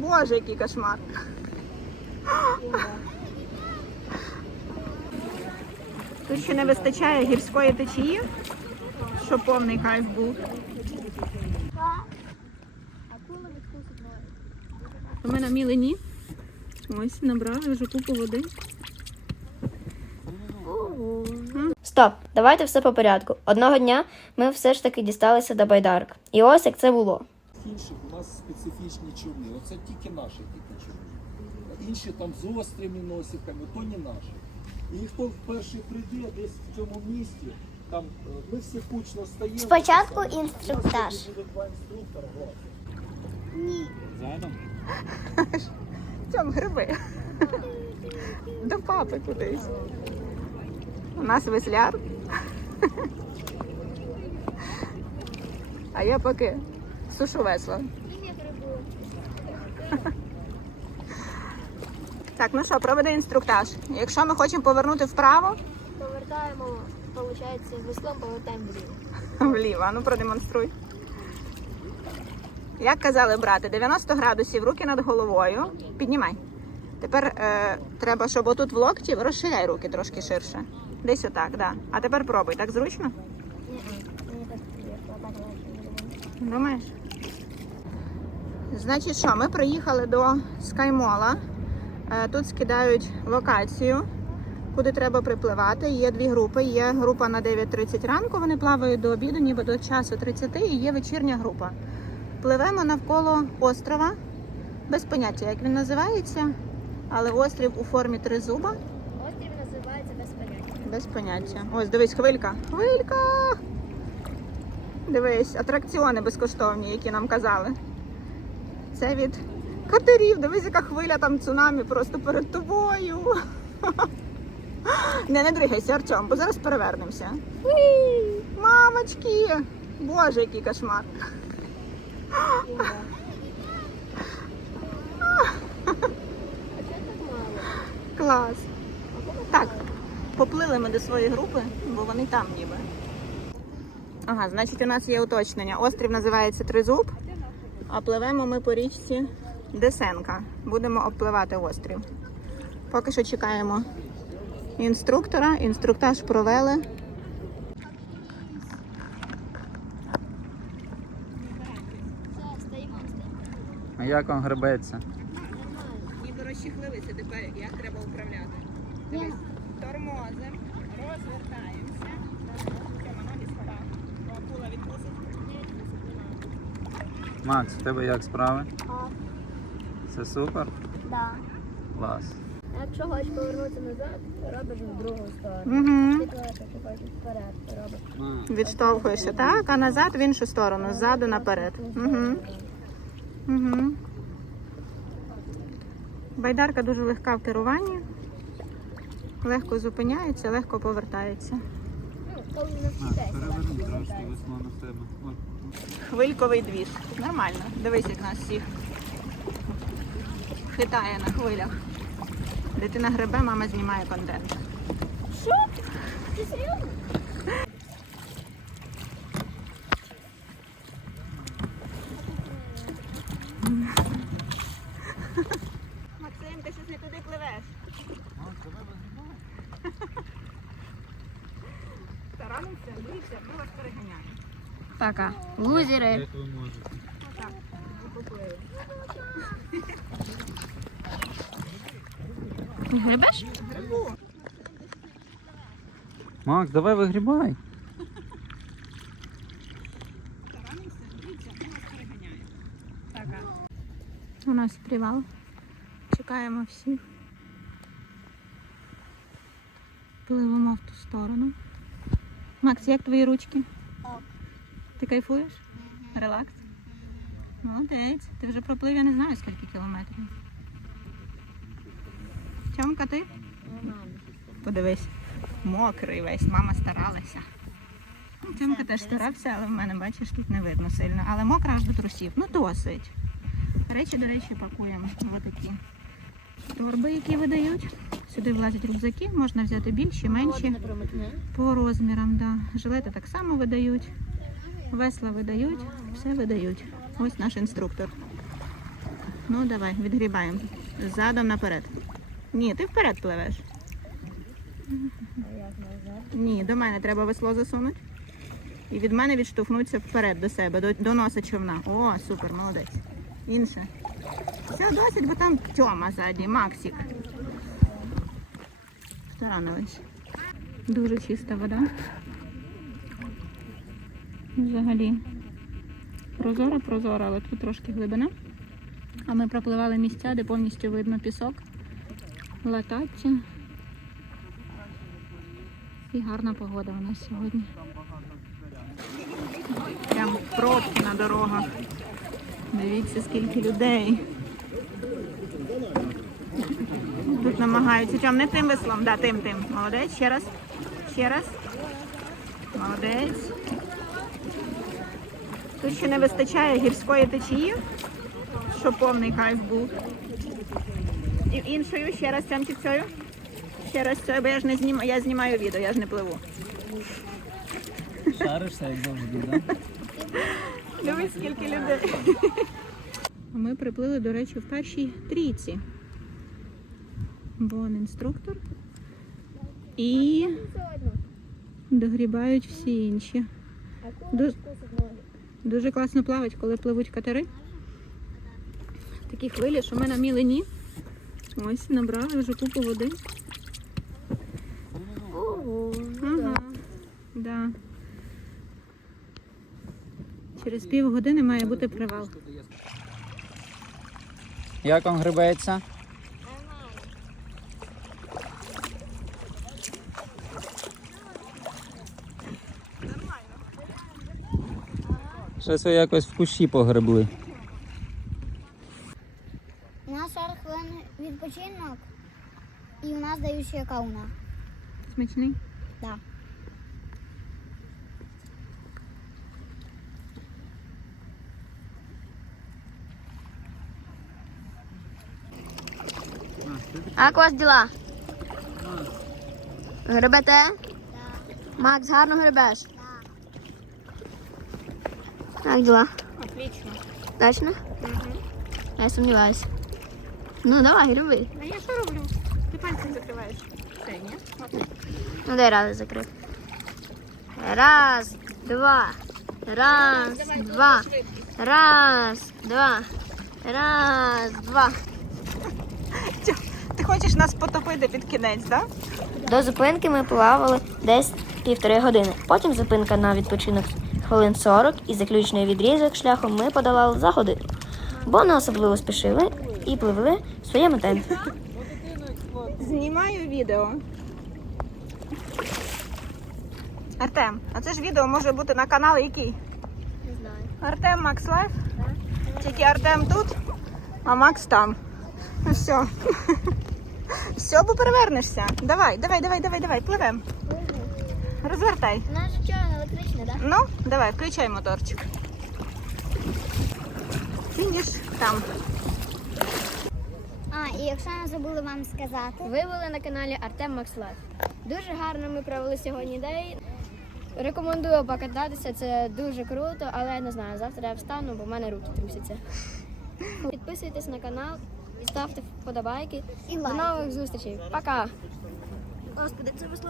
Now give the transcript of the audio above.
Боже, який кошмар. Тут ще не вистачає гірської течії, щоб повний кайф був. Ми на мілені. Ось набрали вже купу води. Стоп, давайте все по порядку. Одного дня ми все ж таки дісталися до байдарок. І ось як це було. Нас специфічні човни. Оце тільки наші тільки човни. Інші там з острими носиками, то не наші. І хто вперше прийде десь в цьому місті, там е, ми всі кучно стаємо. Спочатку інструктаж. два інструктора. Ні. Задом? Цьому гриби. До папи кудись. У нас весляр. А я поки сушу весло. Так, ну що, проведи інструктаж. Якщо ми хочемо повернути вправо, Повертаємо, виходить, з веслом повертаємо вліво. вліво, а ну продемонструй. Як казали брати, 90 градусів, руки над головою. Піднімай. Тепер е, треба, щоб отут в локті розширяй руки трошки ширше. Десь отак, да. А тепер пробуй, так зручно? Думаєш? Значить, що, ми приїхали до Скаймола. Е, Тут скидають локацію, куди треба припливати. Є дві групи. Є група на 9.30 ранку, вони плавають до обіду, ніби до часу 30, і є вечірня група. Пливемо навколо острова, без поняття, як він називається, але острів у формі тризуба. Острів називається без поняття. Без поняття. Ось, дивись, хвилька. Хвилька! Дивись, атракціони безкоштовні, які нам казали. Це від катерів. Дивись, яка хвиля там цунамі просто перед тобою. Не, не дригайся, Артем, бо зараз перевернемося. Мамочки! Боже, який кошмар. Клас. Так, поплили ми до своєї групи, бо вони там ніби. Ага, значить у нас є уточнення. Острів називається Тризуб, а пливемо ми по річці Десенка. Будемо обпливати острів. Поки що чекаємо інструктора. Інструктаж провели. А як вам гребеться? Ніби розчехлилися тепер, як треба управляти. Дивись, тормозимо, розвертаємося. Тьома ноги акула відпустить. Макс, у тебе як справи? Це супер? Да. Клас. Якщо хочеш повернутися назад, робиш в другу сторону. Угу. Хочеш вперед, робиш. Відштовхуєшся, так, а назад в іншу сторону, ззаду наперед. Угу. Угу. Байдарка дуже легка в керуванні. Легко зупиняється, легко повертається. Ну, коли не вчитаєшся. Переверни трошки весло на себе. Хвильковий двіж. Нормально. Дивись, як нас всіх хитає на хвилях. Дитина гребе, мама знімає контент. Що? Ти серйозно? Максим, ти щось не туди пливеш. Стараємося, дивіться, ми вас переганяємо. Так, а лузери. Як ви можете? Отак, поплили. Грибеш? Грибу. Макс, давай вас У нас привал. Чекаємо всіх. Пливемо в ту сторону. Макс, як твої ручки? Ти кайфуєш? Релакс? Молодець. Ти вже проплив, я не знаю скільки кілометрів. Тьомка, ти? Подивись. Мокрий весь, мама старалася. Тьомка теж старався, але в мене, бачиш, тут не видно сильно. Але мокра аж до трусів. Ну досить. Речі, до речі, пакуємо. Отакі. Торби, які видають. Сюди влазять рюкзаки, можна взяти більші, менші. По розмірам, да. Жилети так само видають. Весла видають, все видають. Ось наш інструктор. Ну давай, відгрібаємо. Задом наперед. Ні, ти вперед пливеш. Ні, до мене треба весло засунути. І від мене відштовхнутися вперед до себе, до, до носа човна. О, супер, молодець. Інше. Все, досить, бо там Тьома ззаді, Максик. Старанович. Дуже чиста вода. Взагалі. Прозора, прозора, але тут трошки глибина. А ми пропливали місця, де повністю видно пісок, латаття. І гарна погода у нас сьогодні. Прям пробки на дорогах. Дивіться, скільки людей. Тут намагаються. Чом не тим веслом, да, тим, тим. Молодець. Ще раз. Ще раз. Молодець. Тут ще не вистачає гірської течії, щоб повний кайф був. І іншою, ще раз цим цією. Ще раз цією, бо я ж не знімаю, я знімаю відео, я ж не пливу. Шаришся, як завжди, так? Дивись, скільки людей. Ми приплили, до речі, в першій трійці. Вон інструктор. І догрібають всі інші. Ду- Дуже класно плавати, коли пливуть катери. Такі хвилі, що ми на мілині. Ось набрали вже купу води. Ага. Да. Через півгодини має бути привал. Як вам грибається? Щось ви якось в кущі погребли. У нас 40 хвилин відпочинок. І у нас дають ще кауна. Смачний? Да. А як у вас діла? Гребете? Макс, гарно гребеш? Як діла? Отлично. Точно? Я сумніваюся. Ну давай, греби. А я що роблю? Ти пальцем закриваєш. Все, ні? От. Ну дай рази закрив. Раз, два. Раз, два. Раз, два. Раз, два. Ти хочеш нас потопити під кінець, так? До зупинки ми плавали десь півтори години. Потім зупинка на відпочинок хвилин 40 і заключний відрізок шляхом ми подолали за годину. Бо не особливо спішили і пливли в своєму темпі. Знімаю відео. Артем, а це ж відео може бути на каналі який? Не знаю. Артем Макс Лайф. Тільки Артем тут, а Макс там. Ну все. Все, бо перевернешся. Давай, давай, давай, давай, давай, пливем. Розвертай. У нас же чого електричне, так? Ну, давай, включай моторчик. Фініш там. А, і якщо не забули вам сказати, Ви були на каналі Артем Макслайф. Дуже гарно ми провели сьогодні день. Рекомендую покататися, це дуже круто, але я не знаю, завтра я встану, бо в мене руки трусяться. Підписуйтесь на канал і ставте вподобайки. І До лайки. нових зустрічей. Пока! Господи, це весло